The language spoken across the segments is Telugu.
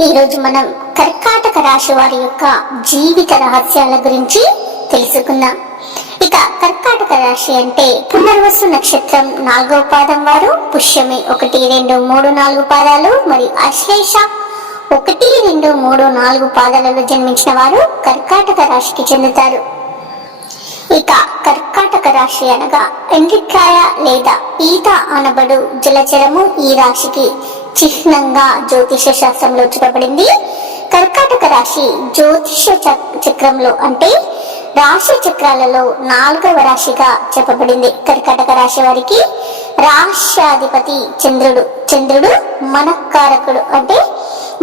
ఈరోజు మనం కర్కాటక రాశి వారి యొక్క జీవిత రహస్యాల గురించి తెలుసుకుందాం. ఇక కర్కాటక రాశి అంటే పునర్వసు నక్షత్రం 4వ పాదం వారు, పుష్యమి 1, 2, 3, 4 పాదాలు మరియు ఆశ్లేష 1, 2, 3, 4 పాదాలలో జన్మించిన వారు కర్కాటక రాశికి చెందుతారు. ఇక కర్కాటక రాశి అనగా ఎండ్రికాయ లేదా పీత అనబడు జలచరము ఈ రాశికి చిహ్నంగా జ్యోతిష శాస్త్రంలో చెప్పబడింది. కర్కాటక రాశి జ్యోతిష చక్రంలో అంటే రాశి చక్రాలలో 4వ రాశిగా చెప్పబడింది. కర్కాటక రాశి వారికి రాశ్యాధిపతి చంద్రుడు మనఃకారకుడు అంటే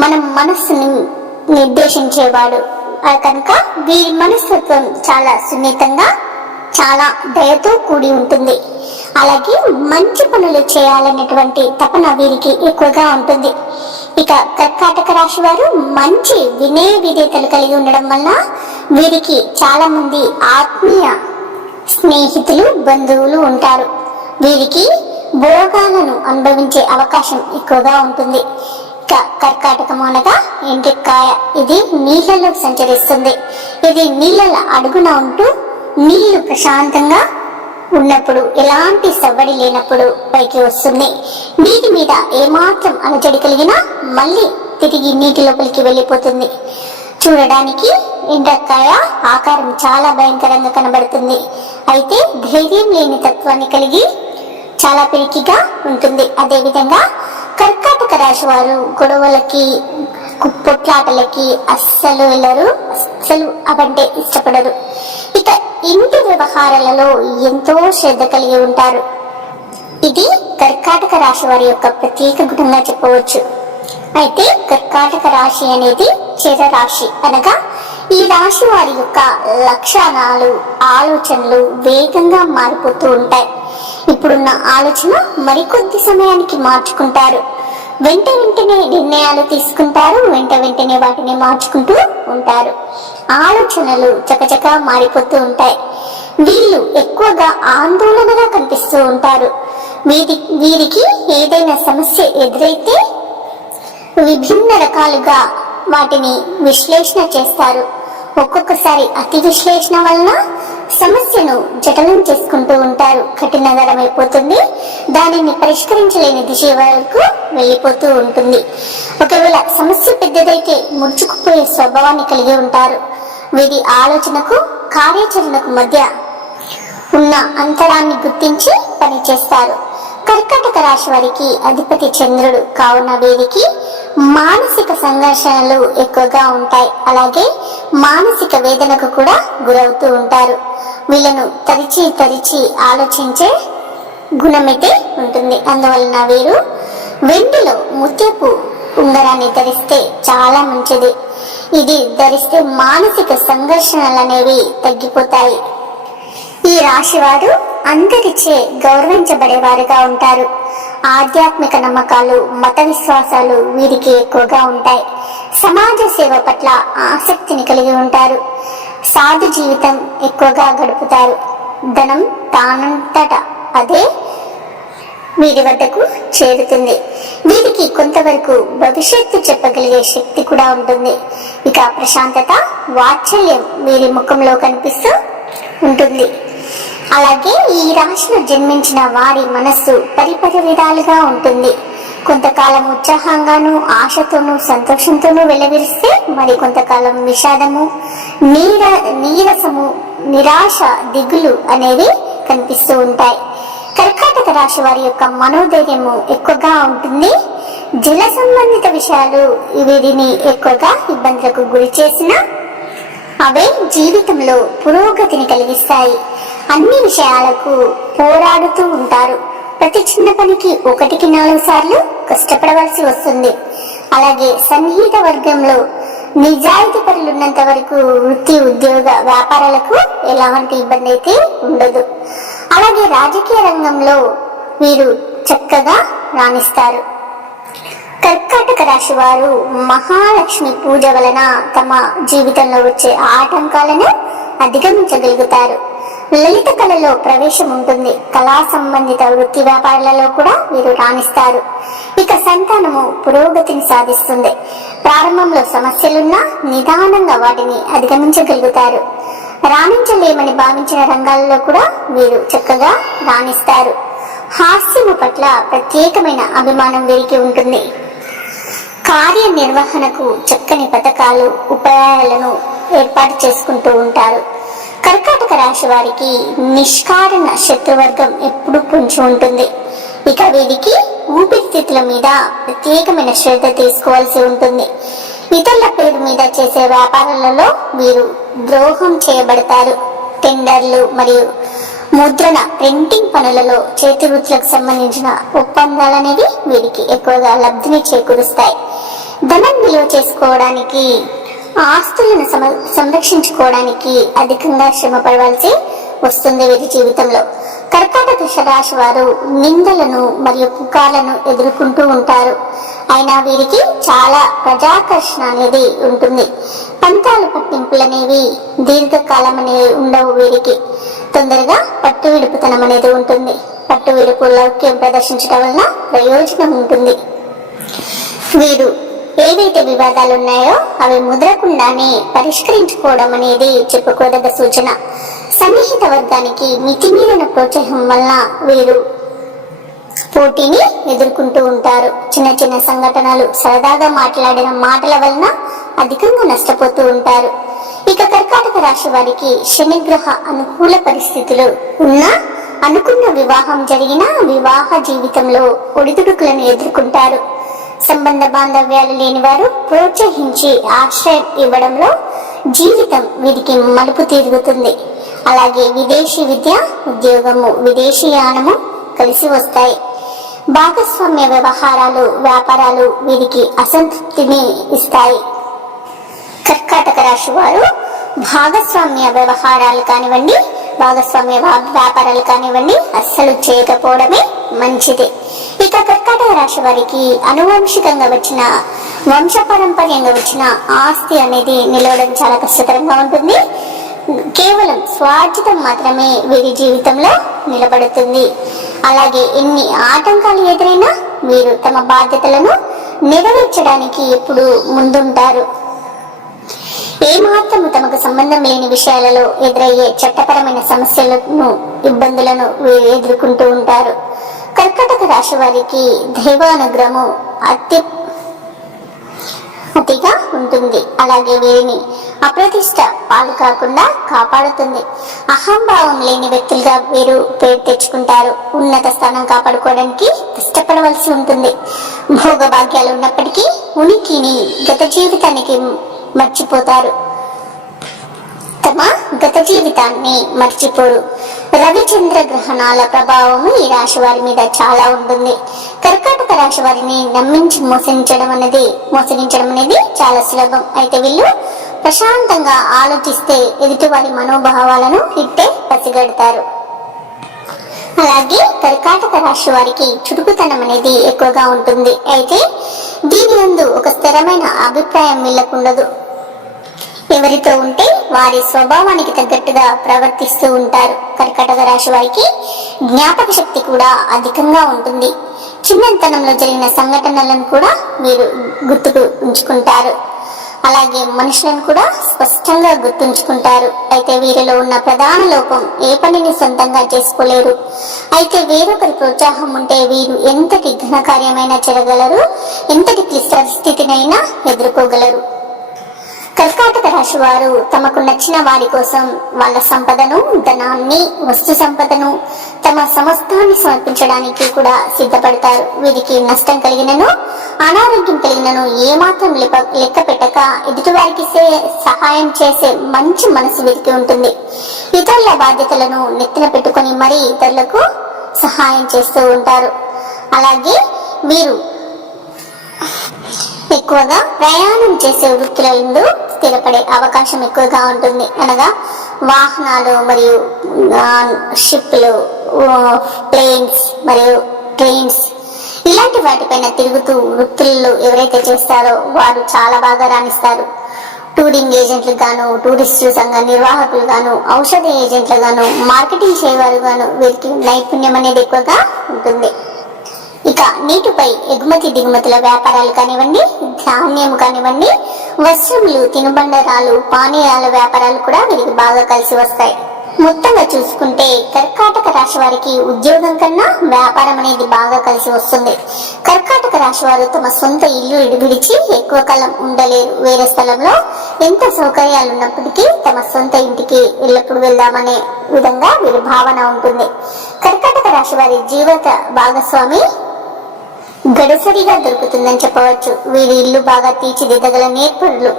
మన మనస్సుని నిర్దేశించేవాడు. కనుక వీరి మనస్తత్వం చాలా సున్నితంగా, చాలా దయతో కూడి ఉంటుంది. అలాగే మంచి పనులు చేయాలనేటువంటి తపన వీరికి ఎక్కువగా ఉంటుంది. ఇక కర్కాటక రాశి వారు మంచి వినయ విధేయతలు కలిగి ఉండడం వల్ల వీరికి చాలా మంది ఆత్మీయ స్నేహితులు, బంధువులు ఉంటారు. వీరికి భోగాలను అనుభవించే అవకాశం ఎక్కువగా ఉంటుంది. కర్కాటకం అనగా ఎండ్రికాయ, ఇది నీళ్లలో సంచరిస్తుంది. ఇది నీళ్ళ అడుగున ఉంటూ నీళ్లు ప్రశాంతంగా ఉన్నప్పుడు, ఎలాంటి సవ్వడి లేనప్పుడు పైకి వస్తుంది. నీటి మీద ఏమాత్రం అలజడి కలిగినా మళ్ళీ తిరిగి నీటి లోపలికి వెళ్ళిపోతుంది. చూడడానికి ఎండ్రికాయ ఆకారం చాలా భయంకరంగా కనబడుతుంది. అయితే ధైర్యం లేని తత్వాన్ని కలిగి చాలా పిరికిగా ఉంటుంది. అదేవిధంగా కర్కాటక రాశి వారు గొడవలకి, పొట్లాటలకి అస్సలు వెళ్ళరు, అస్సలు అవంటే ఇష్టపడరు. ఇక ఇంటి వ్యవహారాలలో ఎంతో శ్రద్ధ కలిగి ఉంటారు. ఇది కర్కాటక రాశి వారి యొక్క ప్రత్యేక గుణంగా చెప్పవచ్చు. అయితే కర్కాటక రాశి అనేది చెర రాశి అనగా ఈ రాశి వారి యొక్క లక్షణాలు, ఆలోచనలు వేగంగా మారిపోతూ ఉంటాయి. ఇప్పుడున్న ఆలోచన మరికొద్ది సమయానికి మార్చుకుంటారు. వెంటనే నిర్ణయాలు తీసుకుంటారు. వెంటనే వాటిని మార్చుకుంటూ ఉంటారు. ఆలోచనలు చకచకా మారిపోతూ ఉంటాయి. వీళ్ళు ఎక్కువగా ఆందోళనగా కనిపిస్తూ ఉంటారు. వీరికి ఏదైనా సమస్య ఎదురైతే విభిన్న రకాలుగా వాటిని విశ్లేషణ చేస్తారు. ఒక్కొక్కసారి అతి విశ్లేషణ వలన సమస్యను జటిలం చేసుకుంటూ ఉంటారు. కఠినతరం అయిపోతుంది. దానిని పరిష్కరించలేని దిశ వరకు వెళ్ళిపోతూ ఉంటుంది. ఒకవేళ సమస్య పెద్దదైతే ముడుచుకుపోయే స్వభావాన్ని కలిగి ఉంటారు. వీరి ఆలోచనకు, కార్యాచరణకు మధ్య ఉన్న అంతరాన్ని గుర్తించి పనిచేస్తారు. కర్కాటక రాశి వారికి అధిపతి చంద్రుడు కావున వీరికి మానసిక సంఘర్షణలు ఎక్కువగా ఉంటాయి. అలాగే మానసిక వేదనకు కూడా గురవుతూ ఉంటారు. వీళ్ళను తరిచి ఆలోచించే గుణమైతే ఉంటుంది. అందువలన వీరు వెండిలో ముత్యపు ఉంగరాన్ని ధరిస్తే చాలా మంచిది. ఇది ధరిస్తే మానసిక సంఘర్షణలు అనేవి తగ్గిపోతాయి. ఈ రాశి వారు అందరిచే గౌరవించబడేవారుగా ఉంటారు. ఆధ్యాత్మిక నమ్మకాలు, మత విశ్వాసాలు వీరికి ఎక్కువగా ఉంటాయి. సమాజ సేవ పట్ల ఆసక్తిని కలిగి ఉంటారు. సాధు జీవితం ఎక్కువగా గడుపుతారు. ధనం తానంతట అదే వీరి వద్దకు చేరుతుంది. వీరికి కొంతవరకు భవిష్యత్తు చెప్పగలిగే శక్తి కూడా ఉంటుంది. ఇక ప్రశాంతత, వాత్సల్యం వీరి ముఖంలో కనిపిస్తూ ఉంటుంది. అలాగే ఈ రాశిలో జన్మించిన వారి మనస్సు పరిపరి విధాలుగా ఉంటుంది. కొంతకాలం ఉత్సాహంగాను, ఆశతోనూ, సంతోషంతోనూ వెల్లవిరిస్తే మరి కొంతకాలం విషాదము, నీరసము, నిరాశ, దిగులు అనేవి కనిపిస్తూ ఉంటాయి. కర్కాటక రాశి వారి యొక్క మనోధైర్యము ఎక్కువగా ఉంటుంది. జల సంబంధిత విషయాలు వీరిని ఎక్కువగా ఇబ్బందులకు గురి చేసిన అవే జీవితంలో పురోగతిని కలిగిస్తాయి. అన్ని విషయాలకు పోరాడుతూ ఉంటారు. ప్రతి చిన్న పనికి 1కి 4 సార్లు కష్టపడవలసి వస్తుంది. అలాగే సన్నిహిత వర్గంలో నిజాయితీ పరులున్నంత వరకు వృత్తి, ఉద్యోగ, వ్యాపారాలకు ఎలాంటి ఇబ్బంది అయితే ఉండదు. అలాగే రాజకీయ రంగంలో వీరు చక్కగా రాణిస్తారు. కర్కాటక రాశి వారు మహాలక్ష్మి పూజ వలన తమ జీవితంలో వచ్చే ఆటంకాలను అధిగమించగలుగుతారు. లలిత కళలో ప్రవేశం ఉంటుంది. కళా సంబంధిత వృత్తి వ్యాపారాలలో కూడా వీరు రాణిస్తారు. ఇక సంతానము పురోగతిని సాధిస్తుంది. ప్రారంభంలో సమస్యలున్నా నిదానంగా వాటిని అధిగమించగలుగుతారు. రాణించలేమని భావించిన రంగాలలో కూడా వీరు చక్కగా రాణిస్తారు. హాస్యము పట్ల ప్రత్యేకమైన అభిమానం వీరికి ఉంటుంది. కార్యనిర్వహణకు చక్కని పథకాలు, ఉపాయాలను ఏర్పాటు చేసుకుంటూ ఉంటారు. కర్కాటక రాశి వారికి నిష్కారణ శత్రువర్గం ఎప్పుడూ పొంచి ఉంటుంది. ఇక వీరికి ఊపిరితిత్తుల మీద ప్రత్యేకమైన శ్రద్ధ తీసుకోవాల్సి ఉంటుంది. ఇతరుల పేరు మీద చేసే వ్యాపారాలలో వీరు ద్రోహం చేయబడతారు. టెండర్లు మరియు ముద్రణ, ప్రింటింగ్ పనులలో చేతి వృత్తులకు సంబంధించిన ఒప్పందాలనేవి వీరికి ఎక్కువగా లబ్ధిని చేకూరుస్తాయి. ధనం నిల్వ చేసుకోవడానికి, ఆస్తులను సంరక్షించుకోవడానికి అధికంగా శ్రమ పడవలసి వస్తుంది వీరి జీవితంలో. కర్కాటక రాశి వారు నిందలను మరియు పుకార్లను ఎదుర్కొంటూ ఉంటారు. అయినా వీరికి చాలా ప్రజాకర్షణ అనేది ఉంటుంది. పంతాలు పట్టింపులు అనేవి దీర్ఘకాలం అనేవి ఉండవు. వీరికి తొందరగా పట్టు విడుపుతనం అనేది ఉంటుంది. పట్టు విడుపు లౌక్యం ప్రదర్శించడం వలన ప్రయోజనం ఉంటుంది. వీరు ఏవైతే వివాదాలు ఉన్నాయో అవి ముదరకుండానే పరిష్కరించుకోవడం అనేది చెప్పుకోదగ్గ సూచన. సన్నిహిత వర్గానికి మితిమీరిన ప్రోత్సాహం వలన వీరు పోటీని ఎదుర్కొంటూ ఉంటారు. చిన్న చిన్న సంఘటనలు, సరదాగా మాట్లాడిన మాటల వలన అధికంగా నష్టపోతూ ఉంటారు. ఇక కర్కాటక రాశి వారికి శనిగ్రహ అనుకూల పరిస్థితులు ఉన్నా, అనుకున్న వివాహం జరిగిన వివాహ జీవితంలో ఒడిదుడుకులను ఎదుర్కొంటారు. సంబంధ బాంధవ్యాలు లేని వారు ప్రోత్సహించి ఆశ్రయం ఇవ్వడంలో జీవితం వీరికి మలుపు తిరుగుతుంది. అలాగే విదేశీ విద్య, ఉద్యోగము, విదేశీయానము కలిసి వస్తాయి. భాగస్వామ్య వ్యవహారాలు, వ్యాపారాలు వీరికి అసంతృప్తిని ఇస్తాయి. కర్కాటక రాశి వారు భాగస్వామ్య వ్యవహారాలు కానివ్వండి, భాగస్వామ్య వ్యాపారాలు కానివ్వండి అస్సలు చేయకపోవడమే మంచిది. ఇక కర్కాటక రాశి వారికి అనువంశికంగా వచ్చిన, వంశపారంపర్యంగా వచ్చిన ఆస్తి అనేది నిలవడం చాలా కష్టతరంగా ఉంటుంది. కేవలం స్వార్జితం మాత్రమే వీరి జీవితంలో నిలబడుతుంది. అలాగే ఎన్ని ఆటంకాలు ఎదురైనా వీరు తమ బాధ్యతలను నెరవేర్చడానికి ఎప్పుడు ముందుంటారు. ఏమాత్రము తమకు సంబంధం లేని విషయాలలో ఎదురయ్యే చట్టపరమైన సమస్యలను, ఇబ్బందులను వీరు ఎదుర్కొంటూ ఉంటారు. కర్కాటక రాశి వారికి దైవానుగ్రహము అతిగా ఉంటుంది. అలాగే వీరిని అప్రతిష్ట పాలు కాకుండా కాపాడుతుంది. అహంభావం లేని వ్యక్తులుగా వీరు పేరు తెచ్చుకుంటారు. ఉన్నత స్థానం కాపాడుకోవడానికి కష్టపడవలసి ఉంటుంది. భోగభాగ్యాలు ఉన్నప్పటికీ ఉనికిని, గత జీవితానికి మర్చిపోతారు. తమ గత జీవితాన్ని మర్చిపోరు. రవిచంద్ర గ్రహణాల ప్రభావము ఈ రాశి వారి మీద చాలా ఉంటుంది. కర్కాటక రాశి వారిని నమ్మించి మోసగించడం అనేది చాలా సులభం. అయితే వీళ్ళు ప్రశాంతంగా ఆలోచిస్తే ఎదుటివారి మనోభావాలను ఇట్టే పసిగడతారు. అలాగే కర్కాటక రాశి వారికి చురుకుతనం అనేది ఎక్కువగా ఉంటుంది. అయితే దీని యందు ఒక స్థిరమైన అభిప్రాయం వీళ్ళకుండదు. ఎవరితో ఉంటే వారి స్వభావానికి తగ్గట్టుగా ప్రవర్తిస్తూ ఉంటారు. కర్కాటక రాశి వారికి జ్ఞాపక శక్తి కూడా అధికంగా ఉంటుంది. చిన్నతనంలో జరిగిన సంఘటనలను కూడా వీరు గుర్తుకు ఉంచుకుంటారు. అలాగే మనుషులను కూడా స్పష్టంగా గుర్తుంచుకుంటారు. అయితే వీరిలో ఉన్న ప్రధాన లోపం ఏ పనిని సొంతంగా చేసుకోలేరు. అయితే వేరొకరి ప్రోత్సాహం ఉంటే వీరు ఎంతటి ఘనకార్యమైనా చేయగలరు, ఎంతటి క్లిష్ట పరిస్థితినైనా ఎదుర్కోగలరు. కర్కాటక రాశి వారు తమకు నచ్చిన వారి కోసం వాళ్ళ సంపదను, ధనాన్ని, వస్తు సంపదను, తమ సమస్తాన్ని సమర్పించడానికి కూడా సిద్ధపడతారు. వీరికి నష్టం కలిగినను, అనారోగ్యం కలిగినను ఏమాత్రం లెక్క పెట్టక ఎదుటివారికి సహాయం చేసే మంచి మనసు వీరికి ఉంటుంది. ఇతరుల బాధ్యతలను నెత్తిన పెట్టుకొని మరీ ఇతరులకు సహాయం చేస్తూ ఉంటారు. అలాగే వీరు ఎక్కువగా ప్రయాణం చేసే వృత్తులందు స్థిరపడే అవకాశం ఎక్కువగా ఉంటుంది. అనగా వాహనాలు మరియు షిప్లు, ప్లేన్స్ మరియు ట్రైన్స్ ఇలాంటి వాటిపైన తిరుగుతూ వృత్తుల్లో ఎవరైతే చేస్తారో వారు చాలా బాగా రాణిస్తారు. టూరింగ్ ఏజెంట్లు గాను, టూరిస్టు సంఘ నిర్వాహకులు గాను, ఔషధ ఏజెంట్లు గాను, మార్కెటింగ్ చేయవారు గాను వీరికి నైపుణ్యం అనేది ఎక్కువగా ఉంటుంది. ఇక నీటిపై ఎగుమతి దిగుమతుల వ్యాపారాలు కానివ్వండి, ధాన్యం కానివ్వండి, వస్త్రములు, తినుబండరాలు, పానీయాల వ్యాపారాలు కూడా వీరికి బాగా కలిసి వస్తాయి. మొత్తంగా చూసుకుంటే కర్కాటక రాశి వారికి ఉద్యోగం కన్నా వ్యాపారం అనేది బాగా కలిసి వస్తుంది. కర్కాటక రాశి వారు తమ సొంత ఇల్లు విడిచి ఎక్కువ కాలం ఉండలేరు. వేరే స్థలంలో ఎంత సౌకర్యాలు ఉన్నప్పటికీ తమ సొంత ఇంటికి ఎల్లప్పుడు వెళ్దామనే విధంగా వీరి భావన ఉంటుంది. కర్కాటక రాశి వారి జీవిత భాగస్వామి గడసరిగా దొరుకుతుందని చెప్పవచ్చు. వీరి ఇల్లు బాగా తీర్చిదిద్దగల నేర్పరులు.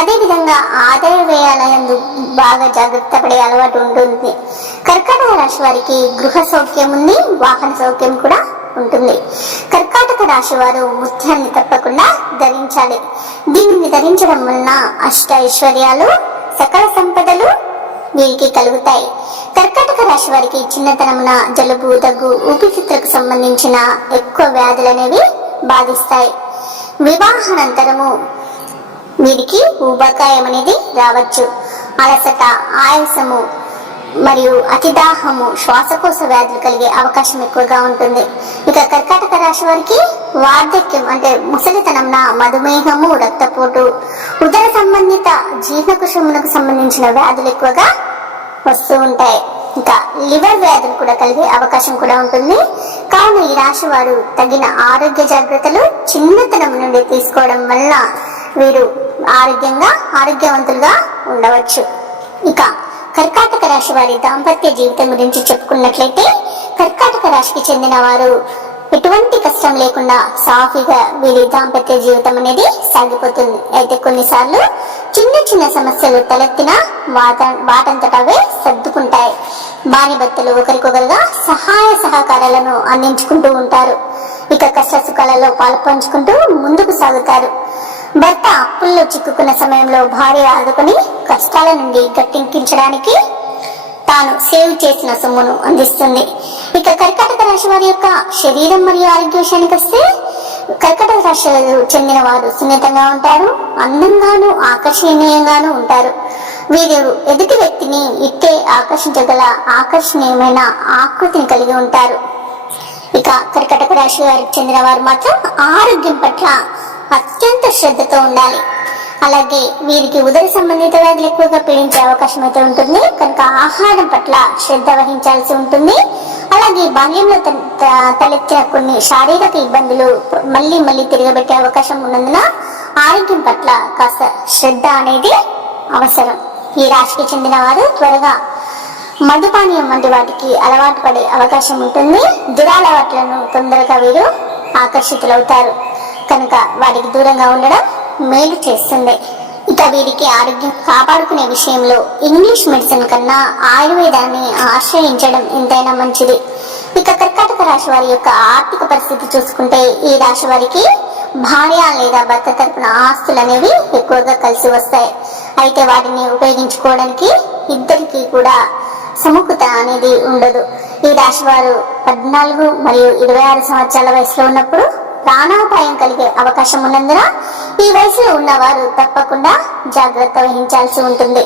అదేవిధంగా ఆదాయ వ్యయాలందు బాగా జాగ్రత్త పడే అలవాటు ఉంటుంది. కర్కాటక రాశి వారికి గృహ సౌఖ్యం ఉంది, వాహన సౌఖ్యం కూడా ఉంటుంది. కర్కాటక రాశి వారు ముత్యాన్ని తప్పకుండా ధరించాలి. దీనిని ధరించడం వలన అష్ట ఐశ్వర్యాలు, సకల సంపదలు వీరికి కలుగుతాయి. కర్కాటక రాశి వారికి చిన్నతనమున జలుబు, దగ్గు, ఊపిరితిత్తులకు సంబంధించిన ఎక్కువ వ్యాధులు అనేవి బాధిస్తాయి. వివాహానంతరము వీరికి ఊబకాయం అనేది రావచ్చు. అలసట, ఆయాసము మరియు అతిదాహము, శ్వాసకోశ వ్యాధులు కలిగే అవకాశం ఎక్కువగా ఉంటుంది. ఇక కర్కాటక రాశి వారికి వార్ధక్యం అంటే ముసలితనంన మధుమేహము, రక్తపోటు, ఉదర సంబంధిత జీర్ణకోశమునకు సంబంధించిన వ్యాధులు ఎక్కువగా వస్తూ ఉంటాయి. ఇంకా లివర్ వ్యాధులు కూడా కలిగే అవకాశం కూడా ఉంటుంది. కావున ఈ రాశి వారు తగిన ఆరోగ్య జాగ్రత్తలు చిన్నతనం నుండి తీసుకోవడం వల్ల వీరు ఆరోగ్యవంతులుగా ఉండవచ్చు. ఇక కర్కాటక రాశి వారి దాంపత్య జీవితం గురించి చెప్పుకున్నట్లయితే కర్కాటక రాశికి చెందిన వారు ఎటువంటి కష్టం లేకుండా సాఫీగా వీరి దాంపత్య జీవితం అనేది సాగిపోతుంది. అయితే కొన్నిసార్లు చిన్న చిన్న సమస్యలు తలెత్తినా వాటంతటవే సర్దుకుంటాయి. భార్య భర్తలు ఒకరికొకరుగా సహాయ సహకారాలను అందించుకుంటూ ఉంటారు. ఇక కష్ట సుఖాలలో పాల్పంచుకుంటూ ముందుకు సాగుతారు. భర్త అప్పుల్లో చిక్కుకున్న సమయంలో భార్య ఆదుకొని కష్టాల నుండి గట్టెక్కించడానికి తాను సేవ్ చేసిన సొమ్మును అందిస్తుంది. ఇక కర్కాటక రాశి వారి యొక్క శరీరం మరియు ఆరోగ్య విషయానికి వస్తే కర్కాటక రాశి చెందిన వారు సున్నితంగా ఉంటారు, అందంగాను ఆకర్షణీయంగాను ఉంటారు. వీరు ఎదుటి వ్యక్తిని ఇట్టే ఆకర్షించగల ఆకర్షణీయమైన ఆకృతిని కలిగి ఉంటారు. ఇక కర్కాటక రాశి వారికి చెందిన వారు మాత్రం ఆరోగ్యం పట్ల అత్యంత శ్రద్ధతో ఉండాలి. అలాగే వీరికి ఉదర సంబంధిత వ్యాధులు ఎక్కువగా పీడించే అవకాశం అయితే ఉంటుంది కనుక ఆహారం పట్ల శ్రద్ధ వహించాల్సి ఉంటుంది. అలాగే బాల్యంలో తలెత్తిన కొన్ని శారీరక ఇబ్బందులు మళ్ళీ తిరగబెట్టే అవకాశం ఉన్నందున ఆరోగ్యం పట్ల కాస్త శ్రద్ధ అనేది అవసరం. ఈ రాశికి చెందిన వారు త్వరగా మధుపానీయం వంటి వాటికి అలవాటు పడే అవకాశం ఉంటుంది. దురలవాట్లను తొందరగా వీరు ఆకర్షితులవుతారు కనుక వాటికి దూరంగా ఉండడం మేలు చేస్తుంది. ఇక వీరికి ఆరోగ్యం కాపాడుకునే విషయంలో ఇంగ్లీష్ మెడిసిన్ కన్నా ఆయుర్వేదాన్ని ఆశ్రయించడం ఎంతైనా మంచిది. ఇక కర్కాటక రాశి వారి యొక్క ఆర్థిక పరిస్థితి చూసుకుంటే ఈ రాశి వారికి భార్య లేదా భర్త తరపున ఆస్తులు అనేవి ఎక్కువగా కలిసి వస్తాయి. అయితే వాటిని ఉపయోగించుకోవడానికి ఇద్దరికి కూడా సముఖత అనేది ఉండదు. ఈ రాశి వారు 14 మరియు 26 సంవత్సరాల వయసులో ఉన్నప్పుడు ప్రాణాపాయం కలిగే అవకాశం ఉన్నందున ఈ వయసులో ఉన్నవారు తప్పకుండా జాగ్రత్త వహించాల్సి ఉంటుంది.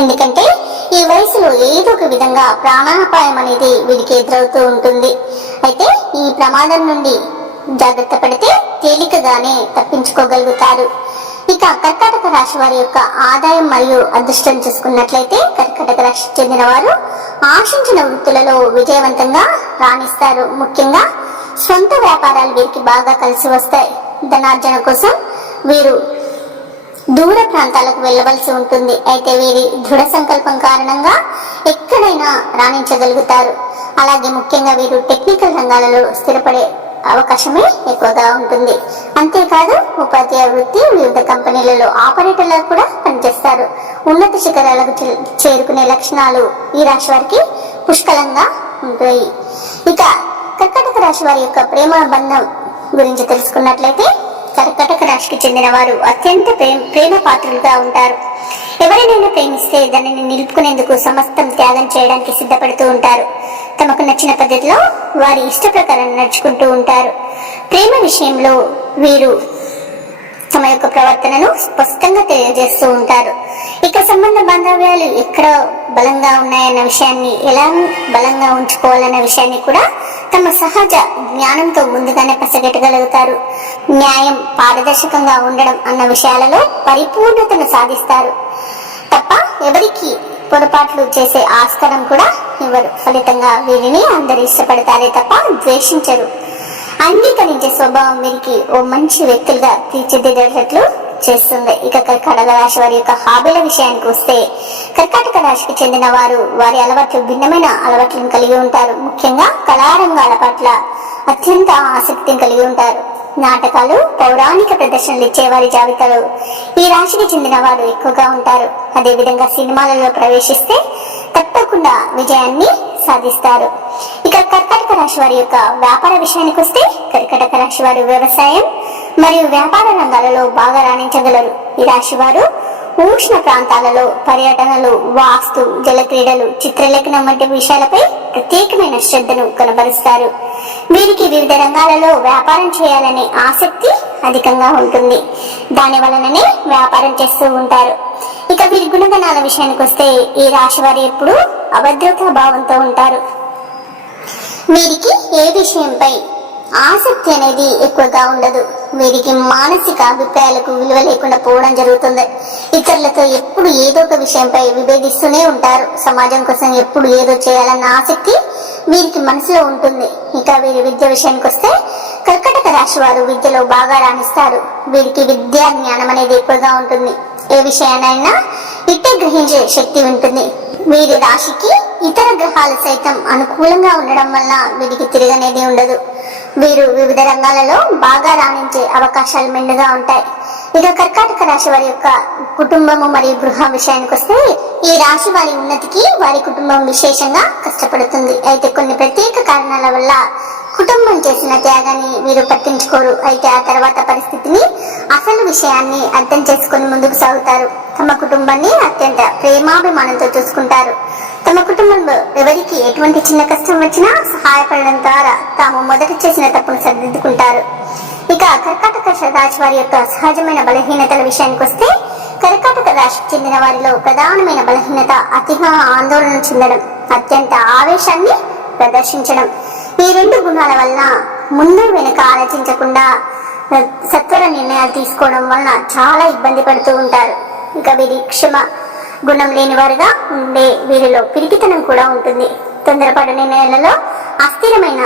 ఎందుకంటే ఈ వయసులో ఏదో ఒక విధంగా ప్రాణాపాయం అనేది వీరికి ఎదురవుతూ ఉంటుంది. అయితే ఈ ప్రమాదం నుండి జాగ్రత్త పడితే తేలికగానే తప్పించుకోగలుగుతారు. ఇక కర్కాటక రాశి వారి యొక్క ఆదాయం మరియు అదృష్టం చూసుకున్నట్లయితే కర్కాటక రాశికి చెందిన వారు ఆశించిన వృత్తులలో విజయవంతంగా రాణిస్తారు. ముఖ్యంగా సొంత వ్యాపారాలు వీరికి బాగా కలిసి వస్తాయి. ధనార్జన కోసం వీరు దూర ప్రాంతాలకు వెళ్ళవలసి ఉంటుంది. అయితే వీరి దృఢ సంకల్పం కారణంగా ఎక్కడైనా రాణించగలుగుతారు. అలాగే ముఖ్యంగా వీరు టెక్నికల్ రంగాలలో స్థిరపడే అవకాశమే ఎక్కువగా ఉంటుంది. అంతేకాదు ఉపాధ్యాయ వృత్తి, వివిధ కంపెనీలలో ఆపరేటర్లకు కూడా పనిచేస్తారు. ఉన్నత శిఖరాలకు చేరుకునే లక్షణాలు ఈ రాశి వారికి పుష్కలంగా ఉంటాయి. ఇక కర్కాటక రాశి వారి యొక్క ప్రేమ బంధం గురించి తెలుసుకున్నట్లయితే కర్కాటక రాశికి చెందిన వారు అత్యంత ప్రేమ పాత్రులుగా ఉంటారు. ఎవరినైనా ప్రేమిస్తే దానిని నిలుపుకునేందుకు సమస్తం త్యాగం చేయడానికి సిద్ధపడుతూ ఉంటారు. తమకు నచ్చిన పద్ధతిలో వారి ఇష్ట ప్రకారం నడుచుకుంటూ ఉంటారు. ప్రేమ విషయంలో వీరు తమ యొక్క ప్రవర్తనను స్పష్టంగా తెలియజేస్తూ ఉంటారు. ఇక సంబంధ బాంధవ్యాలు ఎక్కడ బలంగా ఉన్నాయన్న విషయాన్ని, ఎలా బలంగా ఉంచుకోవాలన్న విషయాన్ని కూడా తమ సహజ జ్ఞానంతో ముందుగానే పసిగట్టగలుగుతారు. న్యాయం, పారదర్శకంగా ఉండడం అన్న విషయాలలో పరిపూర్ణతను సాధిస్తారు తప్ప ఎవరికి పొరపాట్లు చేసే ఆస్కారం కూడా ఇవ్వరు. ఫలితంగా వీరిని అందరూ ఇష్టపడతారే తప్ప ద్వేషించరు. అంగీకరించే స్వభావం వీరికి ఓ మంచి వ్యక్తులుగా తీర్చిదిద్దేటట్లు చేస్తుంది. ఇక కర్కాటక రాశి వారి యొక్క హాబీల విషయానికి వస్తే, కర్కాటక రాశికి చెందిన వారు వారి అలవాట్లు భిన్నమైన అలవాట్లను కలిగి ఉంటారు. ముఖ్యంగా కళారంగాల పట్ల అత్యంత ఆసక్తిని కలిగి ఉంటారు. నాటకాలు, పౌరాణిక ప్రదర్శనలు ఇచ్చే వారి జాబితాలో ఈ రాశికి చెందిన వారు ఎక్కువగా ఉంటారు. అదేవిధంగా సినిమాలలో ప్రవేశిస్తే తప్పకుండా విజయాన్ని సాధిస్తారు. ఇక కర్కాటక రాశి వారి యొక్క వ్యాపార విషయానికి వస్తే, కర్కాటక రాశి వారు వ్యవసాయం మరియు వ్యాపార రంగాలలో బాగా రాణించగలరు. ఈ రాశి వారు ఉష్ణ ప్రాంతాలలో పర్యటనలు, వాస్తు, జల క్రీడలు, చిత్రలేఖనం వంటి విషయాలపై ప్రత్యేకమైన శ్రద్ధను కనబరుస్తారు. వీరికి వివిధ రంగాలలో వ్యాపారం చేయాలనే ఆసక్తి అధికంగా ఉంటుంది. దాని వలననే వ్యాపారం చేస్తూ ఉంటారు. ఇక వీరి గుణగణాల విషయానికి వస్తే, ఈ రాశి వారు ఎప్పుడు అభద్రతా భావంతో ఉంటారు. వీరికి ఏ విషయంపై ఆసక్తి అనేది ఎక్కువగా ఉండదు. వీరికి మానసిక అభిప్రాయాలకు విలువ లేకుండా పోవడం జరుగుతుంది. ఇతరులతో ఎప్పుడు ఏదో ఒక విషయంపై విభేదిస్తూనే ఉంటారు. సమాజం కోసం ఎప్పుడు ఏదో చేయాలన్న ఆసక్తి వీరికి మనసులో ఉంటుంది. ఇక వీరి విద్య విషయానికి వస్తే, కర్కాటక రాశి వారు విద్యలో బాగా రాణిస్తారు. వీరికి విద్యా జ్ఞానం అనేది ఎక్కువగా ఉంటుంది. ఏ విషయానైనా ఇట్టే గ్రహించే శక్తి ఉంటుంది. వీరి రాశికి ఇతర గ్రహాలు సైతం అనుకూలంగా ఉండడం వల్ల వీరికి తిరగనేది ఉండదు. వీరు వివిధ రంగాలలో బాగా రాణించే అవకాశాలు మెండుగా ఉంటాయి. ఇక కర్కాటక రాశి వారి యొక్క కుటుంబము మరియు గృహ విషయానికి వస్తే, ఈ రాశి వారి ఉన్నతికి వారి కుటుంబం విశేషంగా కష్టపడుతుంది. అయితే కొన్ని ప్రత్యేక కారణాల వల్ల కుటుంబం చేసిన త్యాగాన్ని వీరు పట్టించుకోరు. అయితే ఆ తర్వాత పరిస్థితిని, అసలు విషయాన్ని అర్థం చేసుకుని ముందుకు సాగుతారు. తమ కుటుంబాన్ని అత్యంత ప్రేమాభిమానంతో చూసుకుంటారు. తమ కుటుంబంలో ఎవరికి ఎటువంటి చిన్న కష్టం వచ్చినా సహాయపడడం ద్వారా తాము మొదట చేసిన తప్పును సరిదిద్దుకుంటారు. ఇక కర్కాటక రాశి వారి యొక్క సహజమైన బలహీనతల విషయానికి వస్తే, కర్కాటక రాశికి చెందిన వారిలో ప్రధానమైన బలహీనత అతిగా ఆందోళన చెందడం, అత్యంత ఆవేశాన్ని ప్రదర్శించడం. ఈ రెండు గుణాల వలన ముందు వెనుక ఆలోచించకుండా సత్వర నిర్ణయాలు తీసుకోవడం వలన చాలా ఇబ్బంది పడుతూ ఉంటారు. ఇక వీరి క్షమ గుణం లేని వారుగా ఉండే వీరిలో పిరికితనం కూడా ఉంటుంది. తొందరపడి నిర్ణయాలలో అస్థిరమైన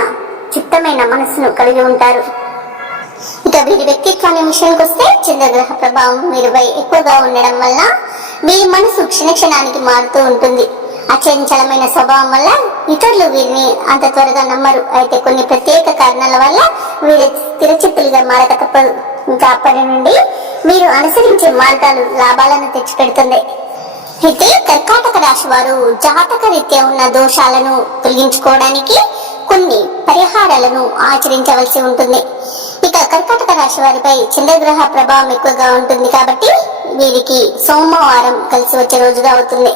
చిత్తమైన మనసును కలిగి ఉంటారు. ఇక వీరి వ్యక్తిత్వాన్ని విషయానికి వస్తే, చంద్రగ్రహ ప్రభావం వీరిపై ఎక్కువగా ఉండడం వల్ల వీరి మనసు క్షణానికి మారుతూ ఉంటుంది. అచంచలమైన స్వభావం వల్ల ఇతరులు వీరిని అంత త్వరగా నమ్మరు. అయితే కొన్ని ప్రత్యేక కారణాల వల్ల వీరి స్థిరచిత్తులుగా మారక తప్పదు. ఇంకా అప్పటి నుండి వీరు అనుసరించే మార్గాలు లాభాలను తెచ్చిపెడుతుంది. అయితే కర్కాటక రాశి వారు జాతక రీత్యా ఉన్న దోషాలను తొలగించుకోవడానికి కొన్ని పరిహారాలను ఆచరించవలసి ఉంటుంది. ఇక కర్కాటక రాశి వారిపై చంద్రగ్రహ ప్రభావం ఎక్కువగా ఉంటుంది కాబట్టి వీరికి సోమవారం కలిసి వచ్చే రోజుగా అవుతుంది.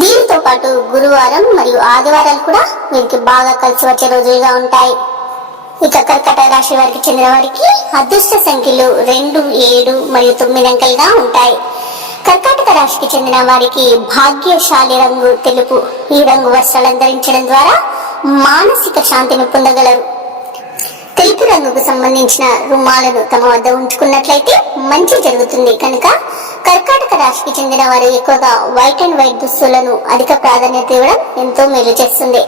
దీనితో పాటు గురువారం మరియు ఆదివారాలు కూడా వీరికి బాగా కలిసి వచ్చే రోజులుగా ఉంటాయి. ఇక కర్కాటక రాశి వారికి చెందిన వారికి అదృష్ట సంఖ్యలు 2, 7 మరియు 9 అంకెలుగా ఉంటాయి. కర్కాటక రాశికి చెందిన వారికి భాగ్యశాలి రంగు తెలుపు. ఈ రంగు వస్త్రాలను ధరించడం ద్వారా మానసిక శాంతిని పొందగలరు. తెలుపు రంగుకు సంబంధించిన రుమాలను తమ వద్ద ఉంచుకున్నట్లయితే మంచి జరుగుతుంది. కనుక కర్కాటక రాశికి చెందిన వారు ఎక్కువగా వైట్ అండ్ వైట్ దుస్తులను అధిక ప్రాధాన్యత ఇవ్వడం ఎంతో మేలు చేస్తుంది.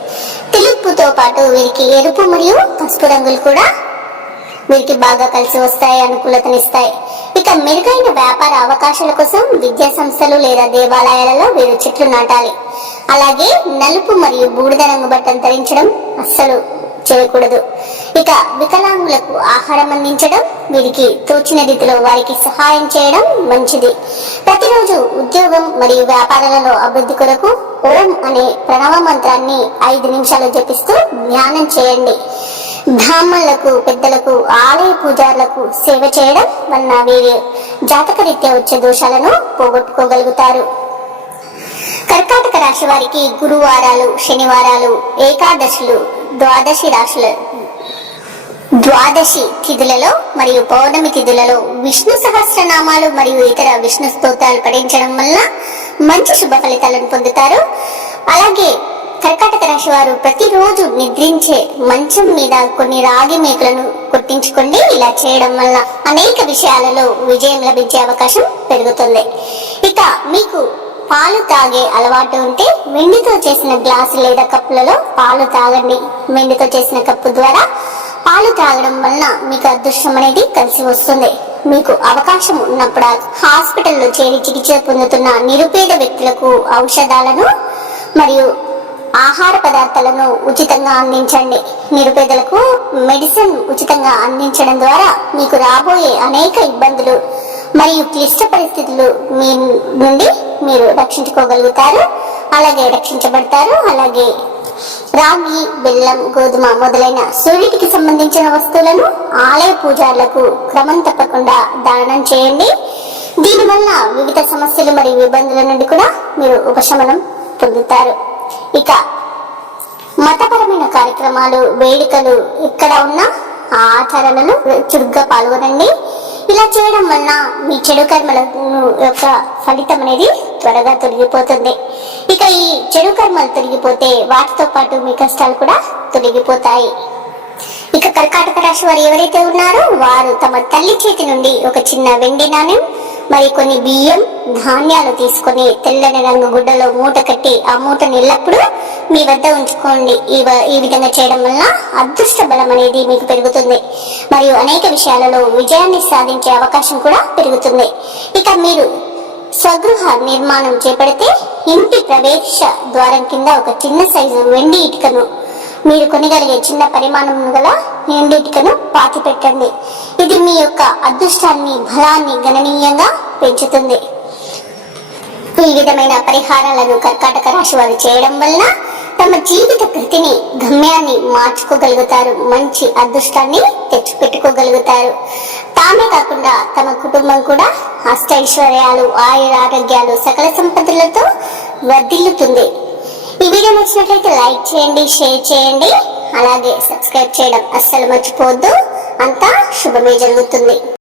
తెలుపుతో పాటు వీరికి ఎరుపు మరియు పసుపు రంగులు కూడా వీరికి బాగా కలిసి వస్తాయి, అనుకూలతనిస్తాయి. ఇక మెరుగైన వ్యాపార అవకాశాల కోసం విద్యా సంస్థలు లేదా దేవాలయాలలో వీరు చెట్లు నాటాలి. అలాగే నలుపు మరియు బూడిద రంగు బట్టను ధరించడం అస్సలు చేయకూడదు. ఇక వికలాంగులకు ఆహారం అందించడం, వీరికి తోచిన రీతిలో వారికి సహాయం చేయడం మంచిది. ప్రతిరోజు ఉద్యోగం మరియు వ్యాపారాలలో అభివృద్ధి కొరకు ఓం అనే ప్రణవ మంత్రాన్ని 5 నిమిషాలు జపిస్తూ ధ్యానం చేయండి. బ్రాహ్మణులకు, పెద్దలకు, ఆలయ పూజారులకు సేవ చేయడం వలన వీరి జాతక రీత్యా వచ్చే దోషాలను పోగొట్టుకోగలుగుతారు. కర్కాటక రాశి వారికి గురువారాలు, శనివారాలు, ఏకాదశులు, ద్వాదశి రాశుల ద్వాదశి తిథులలో మరియు పౌర్ణమి తిథులలో విష్ణు సహస్రనామాలు మరియు ఇతర విష్ణు స్తోత్రాలు పఠించడం వల్ల మంచి శుభ ఫలితాలను పొందుతారు. అలాగే కర్కాటక రాశి వారు ప్రతిరోజు నిద్రించే మంచం మీద కొన్ని రాగి మేకలను కొట్టించుకోండి. ఇలా చేయడం వల్ల అనేక విషయాలలో విజయం లభించే అవకాశం పెరుగుతుంది. ఇక మీకు పాలు తాగే అలవాటు ఉంటే వెండితో చేసిన గ్లాసు లేదా కప్పులలో పాలు తాగండి. వెండితో చేసిన కప్పు ద్వారా పాలు తాగడం వలన మీకు అదృష్టం అనేది కలిసి వస్తుంది. మీకు అవకాశం ఉన్నప్పుడు హాస్పిటల్లో చేరి చికిత్స పొందుతున్న నిరుపేద వ్యక్తులకు ఔషధాలను మరియు ఆహార పదార్థాలను ఉచితంగా అందించండి. నిరుపేదలకు మెడిసిన్ ఉచితంగా అందించడం ద్వారా మీకు రాబోయే అనేక ఇబ్బందులు మరియు క్లిష్ట పరిస్థితులు మీ నుండి మీరు రక్షించుకోగలుగుతారు, అలాగే రక్షించబడతారు. అలాగే రాగి, బెల్లం, గోధుమ మొదలైన సూర్యుడికి సంబంధించిన వస్తువులను ఆలయ పూజారులకు క్రమం తప్పకుండా దానం చేయండి. దీనివల్ల వివిధ సమస్యలు మరియు ఇబ్బందుల నుండి కూడా మీరు ఉపశమనం పొందుతారు. ఇక మతపరమైన కార్యక్రమాలు, వేడుకలు ఇక్కడ ఉన్న ఆచరణలు చురుగ్గా పాల్గొనండి. ఇలా చేయడం వలన మీ చెడు కర్మల యొక్క ఫలితం అనేది త్వరగా తొలగిపోతుంది. ఇక ఈ చెడు కర్మలు తొలగిపోతే వాటితో పాటు మీ కష్టాలు కూడా తొలగిపోతాయి. ఇక కర్కాటక రాశి వారు ఎవరైతే ఉన్నారో వారు తమ తల్లి చేతి నుండి ఒక చిన్న వెండి నాణెం మరి కొన్ని బియ్యం, ధాన్యాలు తీసుకొని తెల్లని రంగు గుడ్డలో మూట కట్టి ఆ మూటను ఎల్లప్పుడూ మీ వద్ద ఉంచుకోండి. ఈ విధంగా చేయడం వల్ల అదృష్ట బలం అనేది మీకు పెరుగుతుంది మరియు అనేక విషయాలలో విజయాన్ని సాధించే అవకాశం కూడా పెరుగుతుంది. ఇక మీరు స్వగృహ నిర్మాణం చేపడితే ఇంటి ప్రవేశ ద్వారం కింద ఒక చిన్న సైజు వెండి ఇటుకను, మీరు కొనగలిగే చిన్న పరిమాణం గల వెండి ఇటుకను పాతి పెట్టండి. ఇది మీ యొక్క అదృష్టాన్ని, బలాన్ని గణనీయంగా పెంచుతుంది. ఈ విధమైన పరిహారాలను కర్కాటక రాశి వారు చేయడం వలన తమ జీవిత కృతిని, గమ్యాన్ని మార్చుకోగలుగుతారు, మంచి అదృష్టాన్ని తెచ్చిపెట్టుకోగలుగుతారు. తామే కాకుండా తమ కుటుంబం కూడా అష్టైశ్వర్యాలు, ఆయురారోగ్యాలు, సకల సంపదలతో వర్ధిల్లుతుంది. ఈ వీడియో నచ్చినట్లయితే లైక్ చేయండి, షేర్ చేయండి, అలాగే సబ్స్క్రైబ్ చేయడం అస్సలు మర్చిపోవద్దు. అంతా శుభమే జరుగుతుంది.